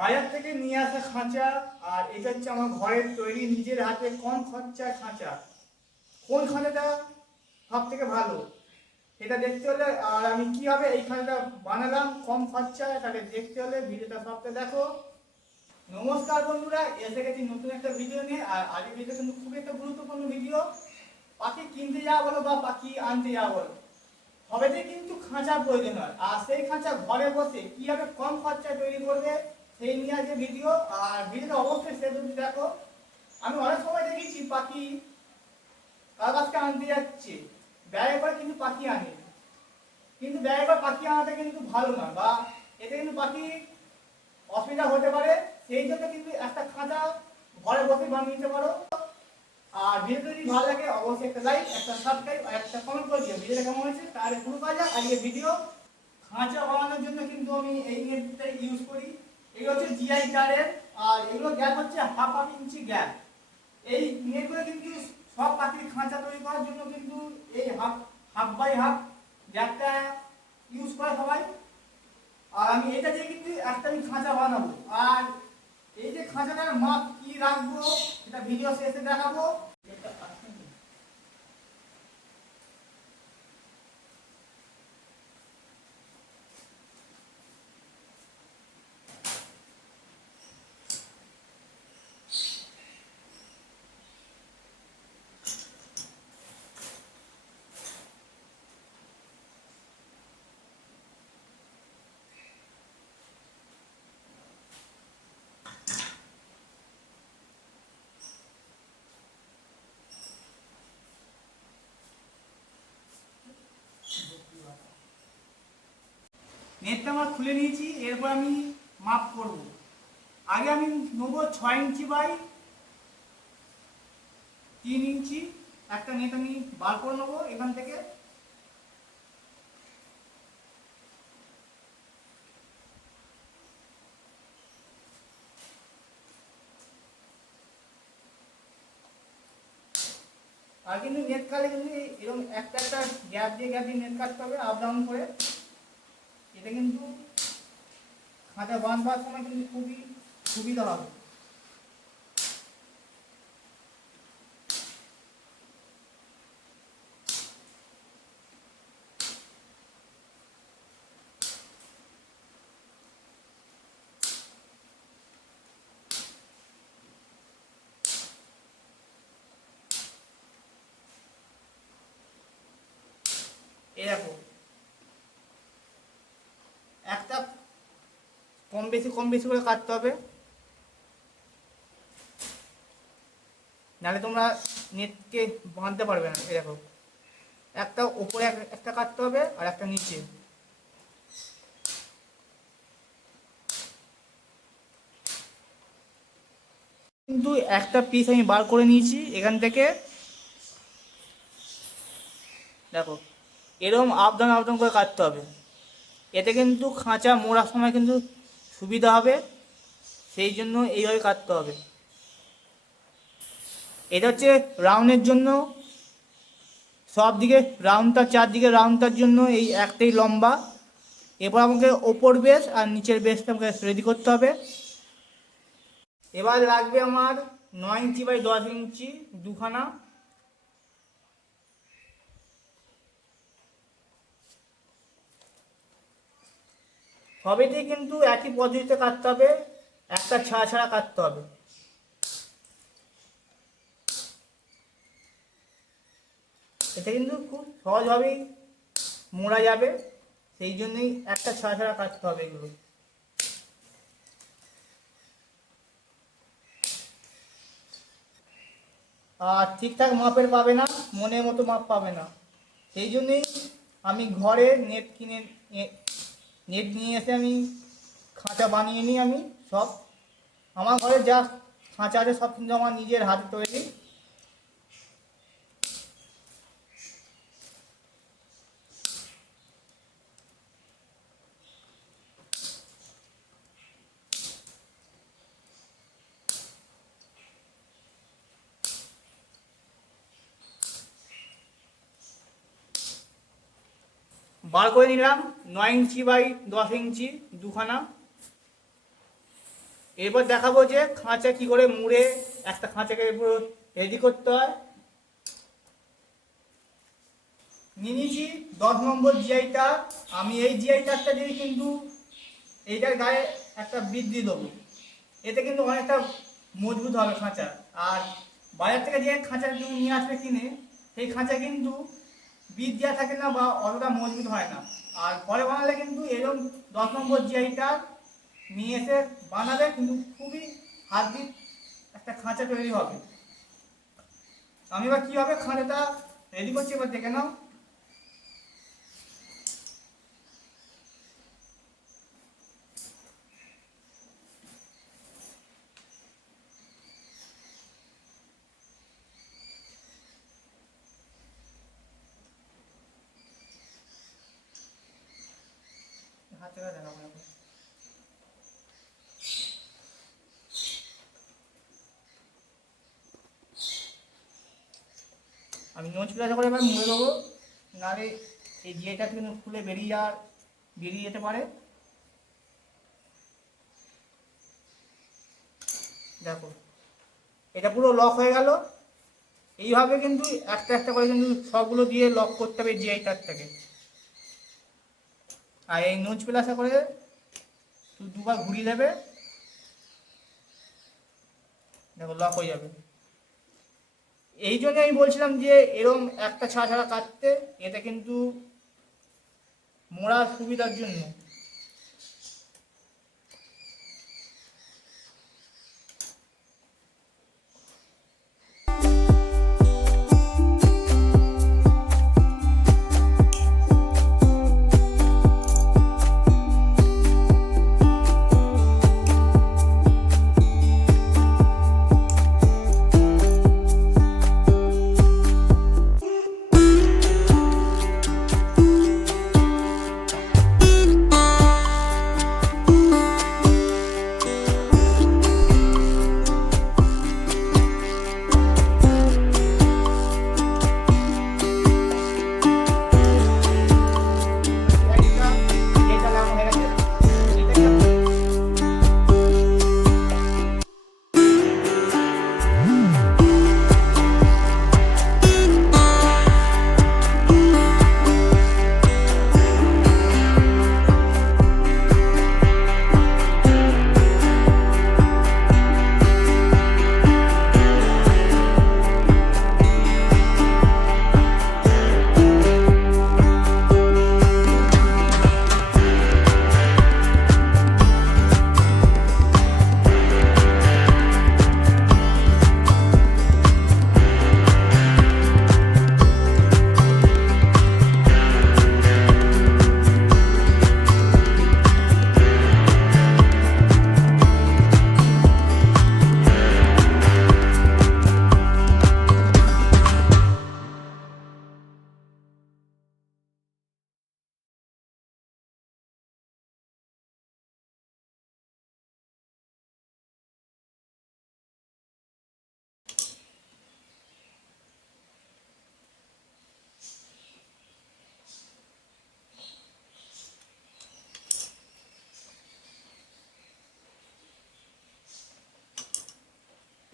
বাজার থেকে নিয়ে আসা খাঁচা, আর এটা হচ্ছে আমার ঘরের তৈরি নিজের হাতে কম খরচার খাঁচা। কোন খাঁচাটা সব থেকে ভালো এটা দেখতে হলে, আর আমি কিভাবে এই খাঁচাটা বানালাম কম খরচায়, তাকে দেখতে হলে ভিডিওটা সবটা দেখো। নমস্কার বন্ধুরা, এসে গেছি নতুন একটা ভিডিও নিয়ে। আর আজকের ভিডিও কিন্তু খুবই একটা গুরুত্বপূর্ণ ভিডিও। পাখি কিনতে যাওয়া বলো বা পাখি আনতে যাওয়া বলো, সবেতেই কিন্তু খাঁচার প্রয়োজন হয়। আর সেই খাঁচা ঘরে বসে কিভাবে কম খরচায় তৈরি করবে সেই নিয়ে আজকে ভিডিও। আর ভিডিওটা অবশ্যই শেষ অবধি দেখো। আমি অনেক সময় দেখেছি পাখি কার কাছকে আনতে যাচ্ছে, ব্যাগে করে কিন্তু পাখি আনে, কিন্তু ব্যাগে করে পাখি আনাটা কিন্তু ভালো না, বা এতে কিন্তু পাখি অসুবিধা হতে পারে। সেই জন্য কিন্তু একটা খাঁচা ঘরে বসে বানিয়ে নিতে পারো। আর ভিডিও যদি ভালো লাগে অবশ্যই একটা লাইক, একটা সাবস্ক্রাইব আর একটা কমেন্ট করে দিও ভিডিওটা কেমন হয়েছে। তাহলে শুরু করা যাক আজকে ভিডিও। খাঁচা বানানোর জন্য কিন্তু আমি এই নেটটাই ইউজ করি। এগুলো হচ্ছে জিআই টারের, আর এগুলো গ্যাপ হচ্ছে হাফ ইঞ্চি গ্যাপ। এই নেটগুলো কিন্তু সব পাখির খাঁচা তৈরি করার জন্য কিন্তু এই হাফ বাই হাফ গ্যাপটা ইউজ করে সবাই। আর আমি এটা দিয়ে কিন্তু একটা খাঁচা বানাবো। আর এই যে খাঁচাটার মাপ কি রাখবো সেটা ভিডিও শেষে দেখাবো। নেটটা আমার খুলে নিয়েছি, এরপর আমি মাপ করব। আগে আমি নেবো 6 ইঞ্চি বাই 3 ইঞ্চি একটা নেট আমি বার করে নেবো এখান থেকে। আর কিন্তু নেট কাটলে কিন্তু এরকম একটা একটা গ্যাপ দিয়ে নেট কাটতে হবে আপ ডাউন করে। এটা কিন্তু খাঁচা বাঁধবার সময় কিন্তু খুবই সুবিধা হবে। এই দেখো, একটা কম বেশি করে কাটতে হবে, নাহলে তোমরা নেটকে বাঁধতে পারবে না। এই দেখো, একটা উপরে একটা কাটতে হবে আর একটা নিচে। কিন্তু একটা পিস আমি বার করে নিয়েছি এখান থেকে। দেখো, এরকম আপ ডাউন করে কাটতে হবে। এতে কিন্তু খাঁচা মোড়ার সময় কিন্তু সুবিধা হবে, সেই জন্য এইভাবে কাটতে হবে। এটা হচ্ছে রাউন্ডের জন্য, সব দিকে রাউন্ডটার চারদিকে রাউন্ডটার জন্য এই একটাই লম্বা। এবার আমাকে ওপর বেস আর নিচের বেসটা আমাকে রেডি করতে হবে। এবার লাগবে আমার 9 ইঞ্চি বাই 10 ইঞ্চি দুখানা। সবেতেই কিন্তু একই পদ্ধতিতে কাটতে হবে, একটা ছাড়া ছাড়া কাটতে হবে। এটা কিন্তু খুব সহজভাবেই মোড়া যাবে, সেই জন্যই একটা ছাড়া ছাড়া কাটতে হবে এগুলো। আর ঠিকঠাক মাপের পাবে না, মনের মতো মাপ পাবে না। সেই জন্যই আমি ঘরে নেট নিয়ে এসে আমি খাঁচা বানিয়ে নিই। আমি সব আমার ঘরে যা খাঁচা আছে সব কিন্তু আমার নিজের হাতে তৈরি। বার করে নিলাম 9 ইঞ্চি বাই 10 ইঞ্চি দুখানা। এরপর দেখাবো যে খাঁচা কি করে মুড়ে একটা খাঁচাকে পুরো রেডি করতে হয়। নিয়ে নিয়েছি 10 নম্বর জিআই তার। আমি এই জিআই তারটা দিয়ে কিন্তু এইটার গায়ে একটা বিট দিয়ে দেবো, এতে কিন্তু অনেকটা মজবুত হবে খাঁচা। আর বাজার থেকে যে খাঁচা তুমি নিয়ে আসবে কিনে, সেই খাঁচা কিন্তু বিট দেওয়া থাকে না বা অতটা মজবুত হয় না। আর ঘরে বানালে কিন্তু এরকম 10 নম্বর জিআইটা নিয়ে এসে বানাবে, কিন্তু খুবই হাত দিয়ে একটা খাঁচা তৈরি হবে। আমি এবার কীভাবে খাঁচাটা রেডি করছি এবার দেখে নাও। হাতে দেখাবো না। আমি নোচ প্লাজা করে এবার মুড়ে দেবো, নাহলে এই জিআইটা কিন্তু খুলে বেরিয়ে যেতে পারে। দেখো এটা পুরো লক হয়ে গেল। এইভাবে কিন্তু একটা একটা করে কিন্তু সবগুলো দিয়ে লক করতে হবে জিআই তারটাকে। আর এই নোচ প্লাসা করে দুবার ঘুরিয়ে দেবে, দেখো লক হয়ে যাবে। এই জন্য আমি বলছিলাম যে এরকম একটা ছাড়া ছাড়া কাটতে, এটা কিন্তু মোড়ার সুবিধার জন্য।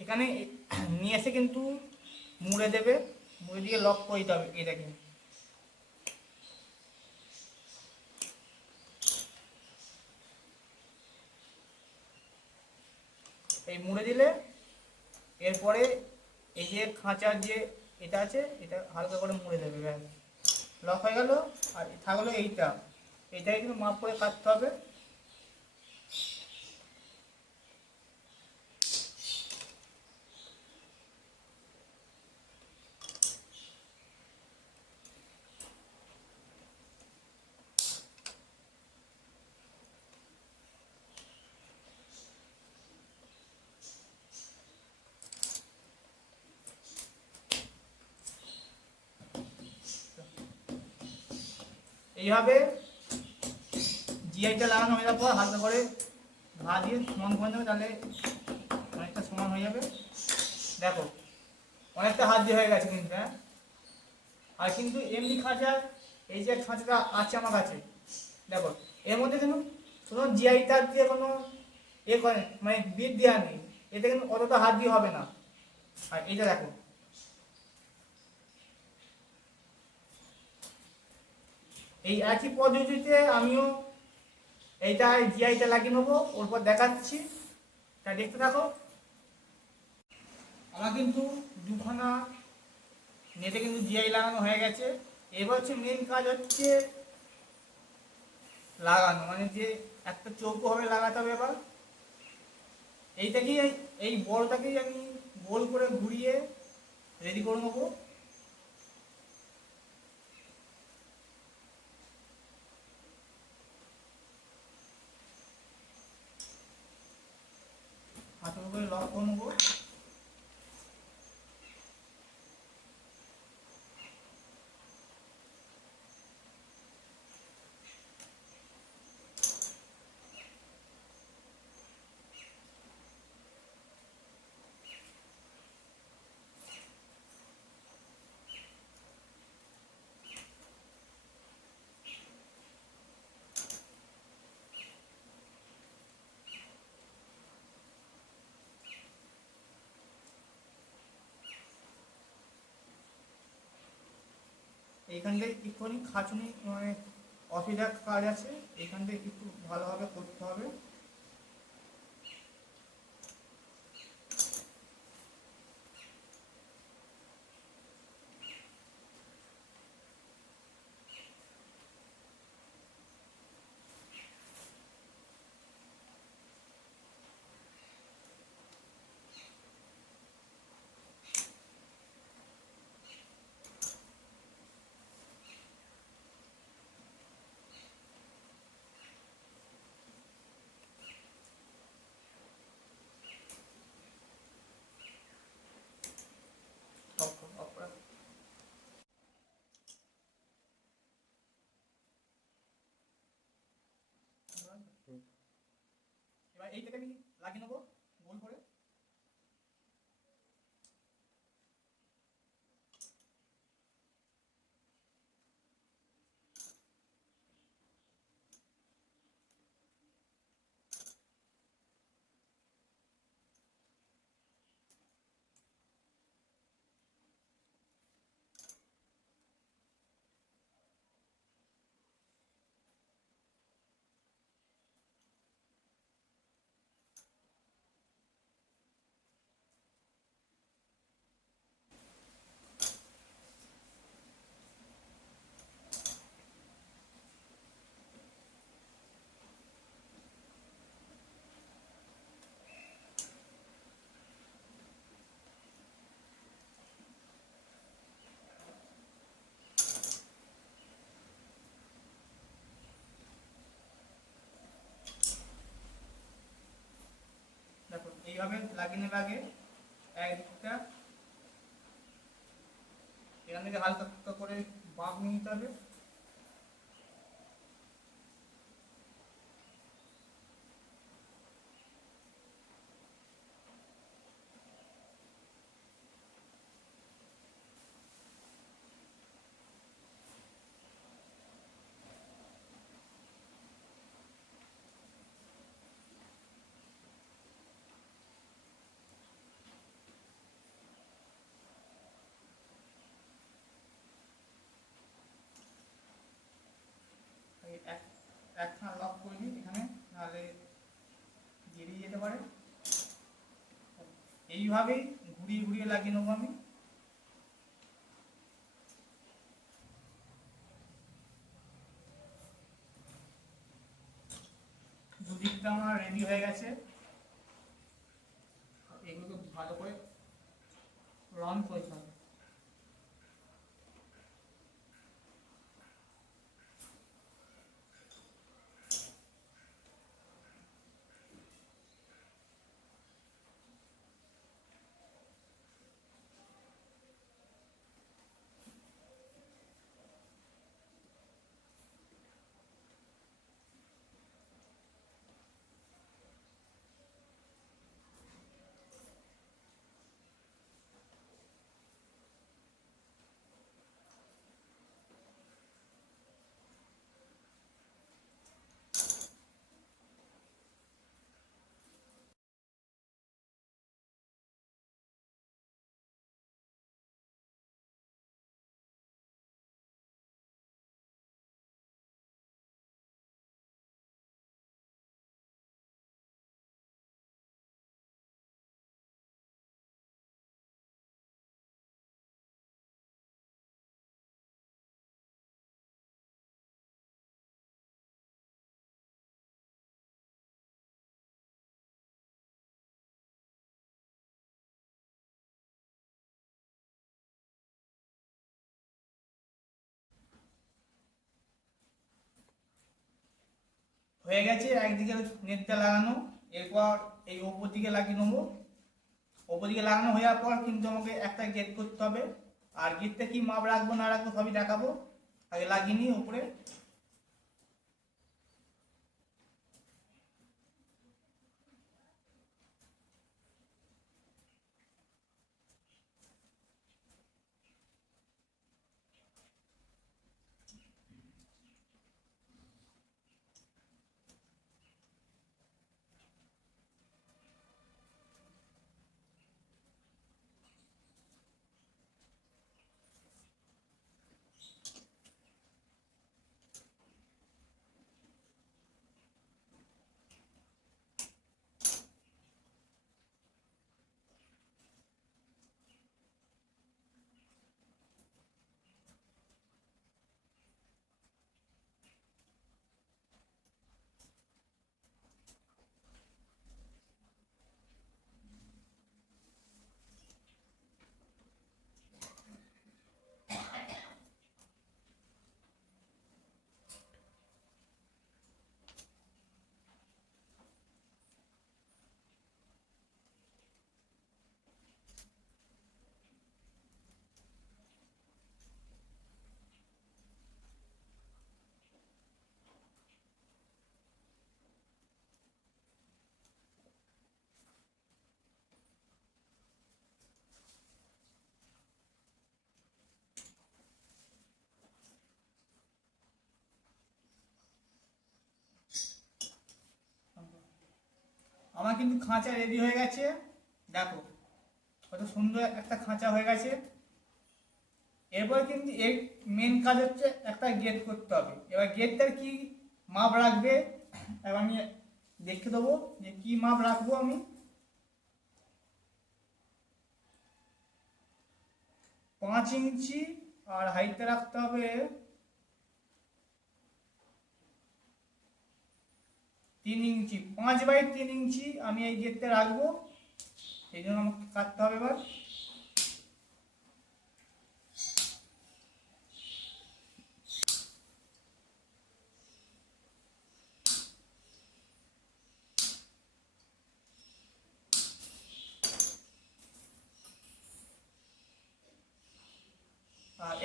এখানে নিয়ে এসে কিন্তু মুড়ে দেবে, মুড়ে দিয়ে লক করে দিতে হবে। এটাকে এই মুড়ে দিলে এরপরে এই যে খাঁচার যে এটা আছে, এটা হালকা করে মুড়ে দেবে, ব্যাস লক হয়ে গেল। আর থাকলো এইটাই কিন্তু মাপ করে কাটতে হবে। এইভাবে জিআইটা লাগানো হয়ে যাওয়ার পর হালকা করে ঘা দিয়ে সমান করে দেবে, তাহলে অনেকটা সমান হয়ে যাবে। দেখো অনেকটা হাত দিয়ে হয়ে গেছে কিন্তু। হ্যাঁ, আর কিন্তু এমনি খাঁচা, এই যে খাঁচাটা আছে আমার কাছে, দেখো এর মধ্যে কিন্তু কোনো জিআইটা দিয়ে কোনো এ করে মানে বিট দেওয়া নেই, এতে কিন্তু অতটা হাত দিয়ে হবে না। আর এটা দেখো, এই একই পদ্ধতিতে আমিও এইটা জিআইটা লাগিয়ে নেবো, ওর পর দেখাচ্ছি, তা দেখতে থাকো। আমার কিন্তু দুখানা নেটে কিন্তু জিআই লাগানো হয়ে গেছে। এবার হচ্ছে মেন কাজ হচ্ছে লাগানো, মানে যে একটা চৌকোভাবে লাগাতে হবে। এবার এইটাকেই, এই বড়টাকেই আমি গোল করে ঘুরিয়ে রেডি করে নেবো। হাতের উপরে লক করে নেবো। এইখান থেকে একটুখানি খাঁচুনি মানে অসুবিধার কাজ আছে, এইখান থেকে একটু ভালোভাবে করতে হবে। এবার এইটাকে আমি লাগিয়ে নেবো গোল করে। দেখো এইভাবে লাগিয়ে নেবে আগে একটা, এখান থেকে হালকা করে বাঁক নিয়ে নিতে হবে। একখানা লক করে নিই এখানে, নাহলে বেরিয়ে যেতে পারে। এইভাবেই ঘুরিয়ে ঘুরিয়ে লাগিয়ে নেবো আমি। দুদিকটা আমার রেডি হয়ে গেছে, এগুলোকে ভালো করে রান করতে হবে। হয়ে গেছে একদিকে নেটটা লাগানো, এরপর এই ওপর দিকে লাগিয়ে নেবো। ওপর দিকে লাগানো হয়ে যাওয়ার পর কিন্তু আমাকে একটা গেট করতে হবে, আর গেটটা কি মাপ রাখবো না রাখবো সবই দেখাবো, আগে লাগিয়ে নিই ওপরে। আমার কিন্তু খাঁচা রেডি হয়ে গেছে, দেখো কত সুন্দর একটা খাঁচা হয়ে গেছে। এরপর কিন্তু এর মেন কাজ হচ্ছে একটা গেট করতে হবে। এবার গেটটার কি মাপ রাখবে এবার আমি দেখে দেবো যে কি মাপ রাখবো। আমি 5 ইঞ্চি, আর হাইটটা রাখতে হবে 3 ইঞ্চি। 5/3 ইঞ্চি আমি এই গেটটা রাখবো, সেই জন্য আমাকে কাটতে হবে এবার। আর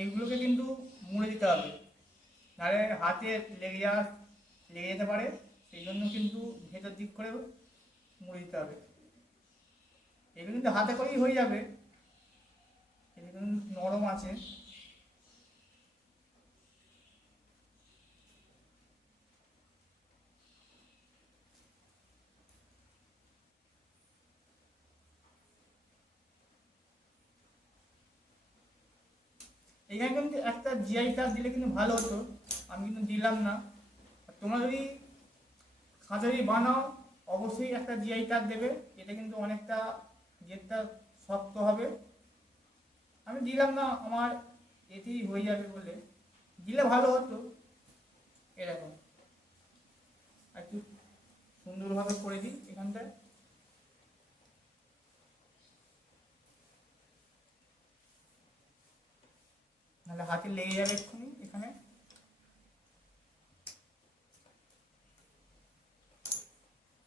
এইগুলোকে কিন্তু মুড়ে দিতে হবে, নাহলে হাতে লেগে যেতে পারে, সেই জন্য কিন্তু ভেতর দিক করে মুড়ে দিতে হবে। এগুলো কিন্তু হাতে করেই হয়ে যাবে, এগুলো কিন্তু নরম আছে। এখানে কিন্তু একটা জিআই ট্যাগ দিলে কিন্তু ভালো হতো, আমি কিন্তু দিলাম না। তোমরা যদি খাঁচারি বানাও অবশ্যই একটা জিআই ট্যাগ দেবে, এটা কিন্তু অনেকটা গেটটা শক্ত হবে। আমি দিলাম না, আমার এতেই হয়ে যাবে বলে, দিলে ভালো হতো। এরকম একটু সুন্দরভাবে করে দিই এখানটায়। নাহলে হাতে লেগে যাবে এক্ষুনি এখানে।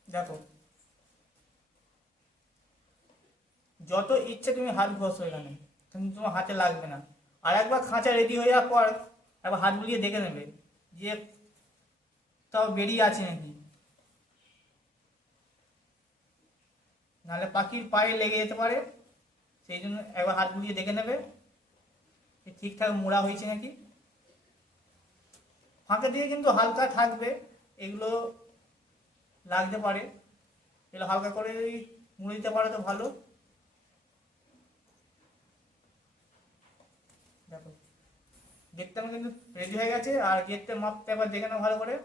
দেখো যত ইচ্ছে তুমি হাত ঘষো এখানে, কিন্তু তোমার হাতে লাগবে না। আর একবার খাঁচা রেডি হয়ে যাওয়ার পর একবার হাত বুলিয়ে দেখে নেবে যে তাও বেরিয়ে আছে নাকি, নাহলে পাখির পায়ে লেগে যেতে পারে। সেই জন্য একবার হাত বুলিয়ে দেখে নেবে ঠিকঠাক মোড়া হয়েছে নাকি। ফাঁকা দিয়ে কিন্তু হালকা থাকবে, এগুলো লাগতে পারে, এগুলো হালকা করে যদি মুড়ে দিতে পারে তো ভালো। দেখো গেটটা আমার কিন্তু রেডি হয়ে গেছে, আর গেটটার মাপটা একবার দেখে নাও ভালো করে।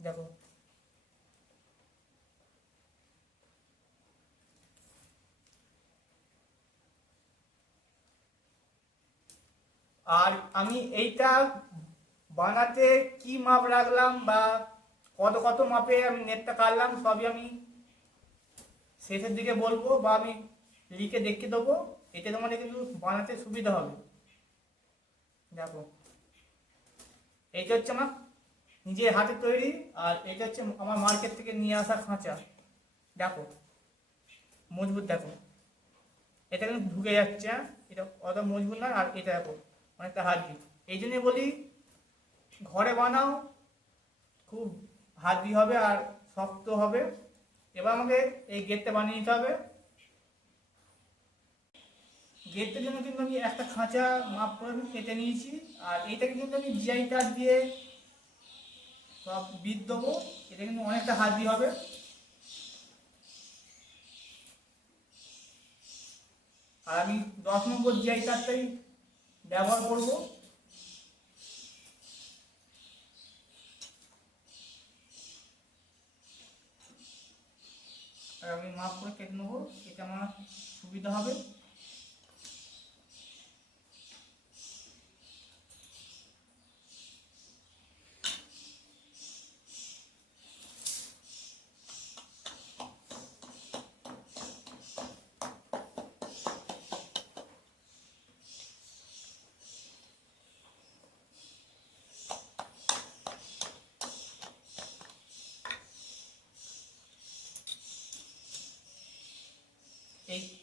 দেখো আর আমি এইটা বানাতে কি মাপ রাখলাম বা কত কত মাপে আমি নেটটা কাটলাম সবই আমি শেষের দিকে বলবো, বা আমি লিখে দেখিয়ে দেবো, এতে তোমাদের কিন্তু বানাতে সুবিধা হবে। দেখো এইটা হচ্ছে আমার নিজের হাতে তৈরি, আর এটা হচ্ছে আমার মার্কেট থেকে নিয়ে আসা খাঁচা। দেখো মজবুত, দেখো এটা কিন্তু ঢুকে যাচ্ছে, এটা অত মজবুত না। আর এটা দেখো অনেকটা হার্ডি। এই জন্যই বলি ঘরে বানাও, খুব হার্ডি হবে আর শক্ত হবে। এবার আমাকে এই গেটটা বানিয়ে নিতে হবে। গেটটার জন্য কিন্তু আমি একটা খাঁচা মাপ করে কেটে নিয়েছি, আর এইটাকে কিন্তু আমি জিআই তার দিয়ে সব বিট দেবো। এটা কিন্তু অনেকটা হার্ডি হবে। আর আমি 10 নম্বর জিআই তারটাই ব্যবহার করব। আর আমি মাপ করে কেটে নেবো, এটা আমার সুবিধা হবে।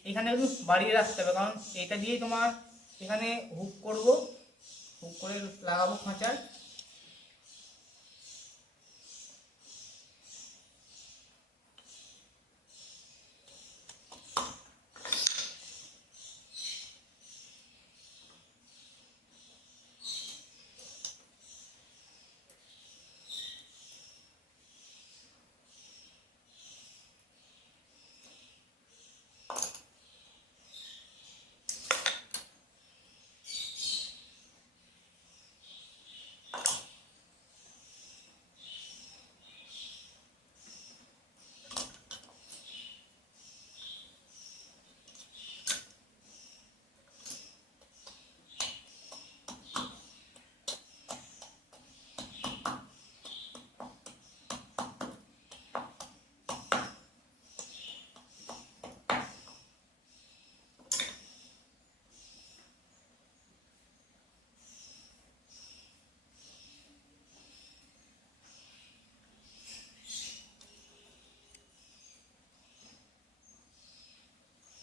এইখানে একটু বাড়িয়ে রাখতে হবে, কারণ এটা দিয়েই তোমার এখানে হুক করব, হুক করে লাগাবো খাঁচায়।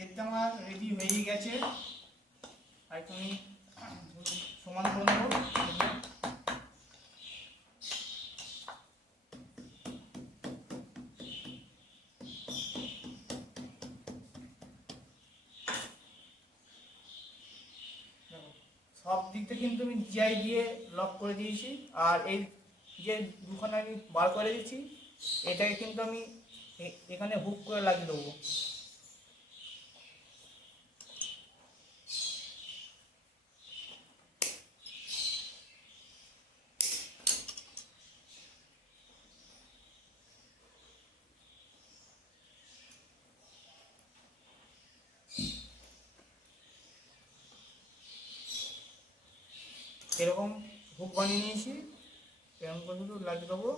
এটা আমার রেডি হয়ে গেছে। আর তুমি সমান করে নেবো। সব দিক থেকে কিন্তু আমি জিআই দিয়ে লক করে দিয়েছি। আর এই যে দুখানে আমি বার করে দিয়েছি, এটাকে কিন্তু আমি এখানে হুক করে লাগিয়ে দেবো। এরকম হুক বানিয়ে নিয়েছি, এরকম করে শুধু লাগিয়ে দেবো।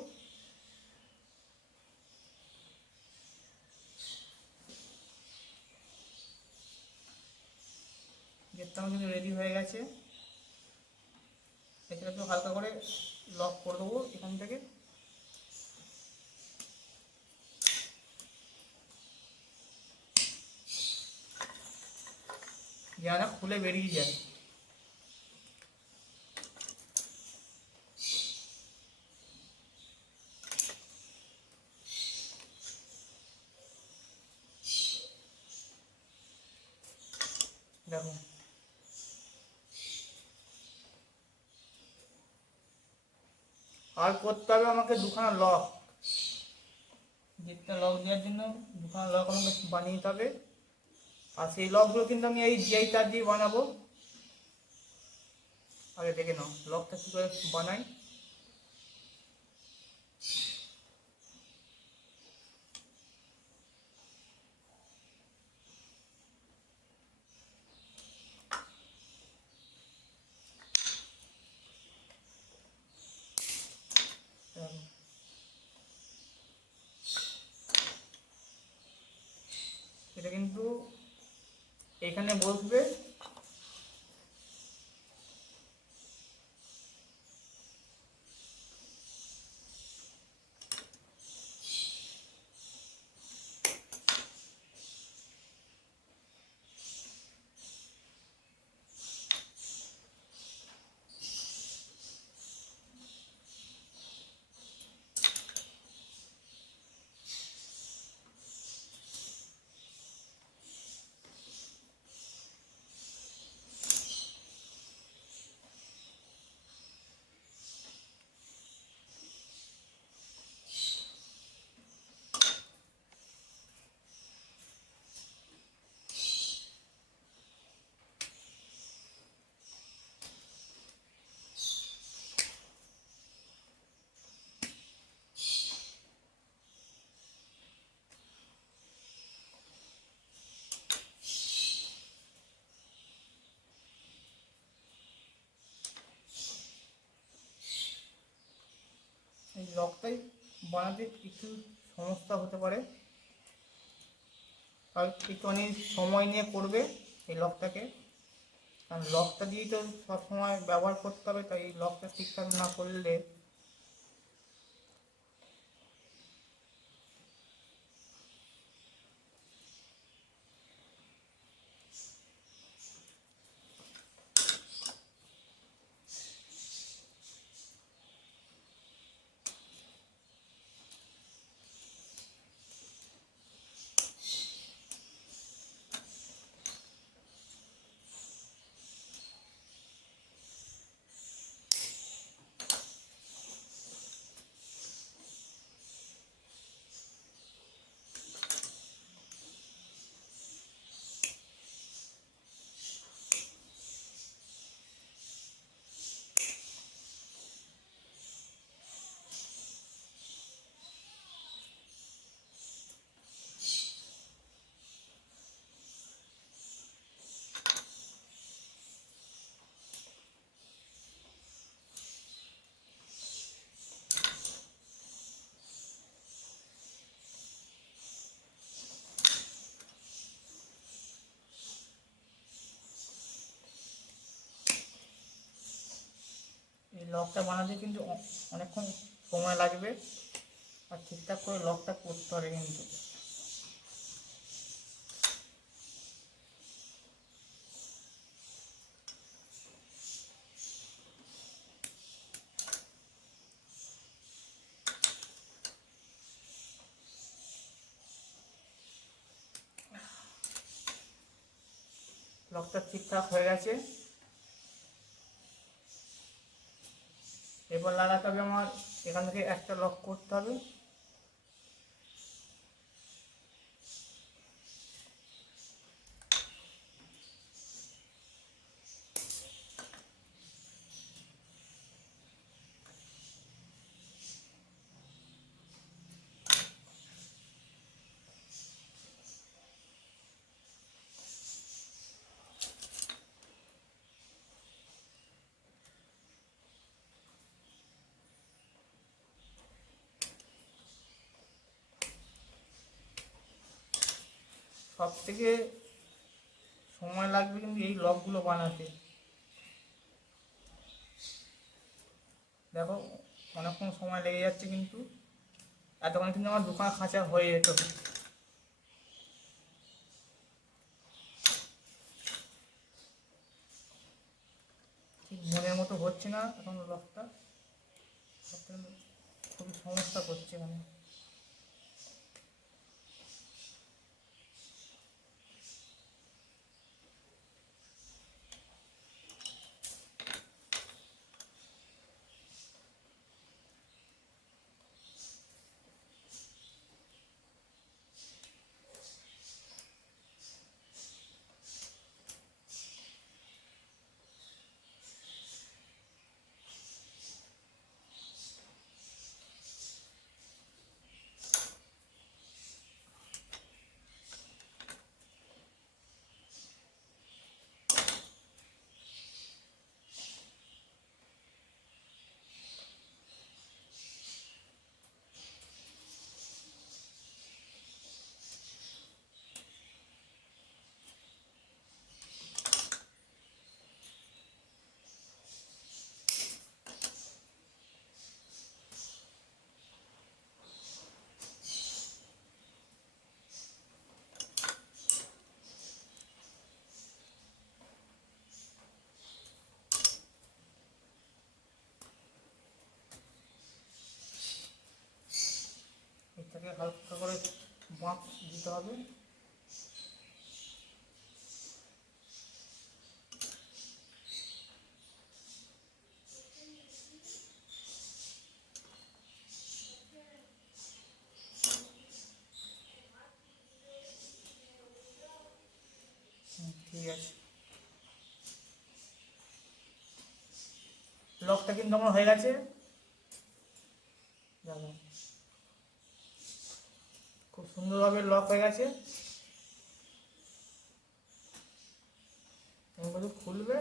গেটটা আমার কিন্তু রেডি হয়ে গেছে। এখানে একটু হালকা করে লক করে দেবো এখান থেকে। যেন খুলে বেরিয়ে যায়। দেখো আর করতে হবে আমাকে দুখানা লক। গেটটা লক দেওয়ার জন্য দুখানা লক আমাকে বানিয়ে নিতে হবে। আর সেই লকগুলো কিন্তু আমি এই জিআই তার দিয়ে বানাবো। আগে দেখে নাও লকটা কী করে বানাই। এটা কিন্তু এখানে বসবে। লকটাই বানাতে একটু সমস্যা হতে পারে, আর একটু অনেক সময় নিয়ে করবে এই লকটাকে, কারণ লকটা দিয়েই তো সবসময় ব্যবহার করতে হবে, তাই এই লকটা ঠিকঠাক না করলে এই লকটা বানাতে কিন্তু অনেকক্ষণ সময় লাগবে, আর ঠিকঠাক করে লকটা করতে হবে কিন্তু। লকটা ঠিকঠাক হয়ে গেছে, এবার লাগাতে হবে আমার এখান থেকে একটা লক করতে হবে। সব থেকে সময় লাগবে কিন্তু এই লকগুলো বানাতে। দেখো অনেকক্ষণ সময় লেগে যাচ্ছে, কিন্তু এতক্ষণ কিন্তু আমার দোকান খাঁচা হয়ে যেত। ঠিক মনের মতো হচ্ছে না এখন লকটা, খুবই সমস্যা করছে এখানে। এটাকে হালকা করে বাঁক দিতে হবে। ঠিক আছে, লকটা কিন্তু আমার হয়ে গেছে। দেখো খুব সুন্দরভাবে লক হয়ে গেছে। খুলবে,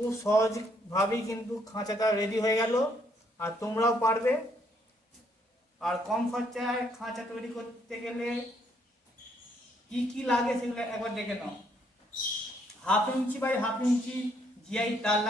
খুব সহজভাবেই কিন্তু খাঁচাটা রেডি হয়ে গেল, আর তোমরাও পারবে। আর কম খরচায় খাঁচা তৈরি করতে গেলে কি কি লাগে সেগুলো একবার দেখে নাও। 1/2 ইঞ্চি বাই 1/2 ইঞ্চি জিআই তার লাগে।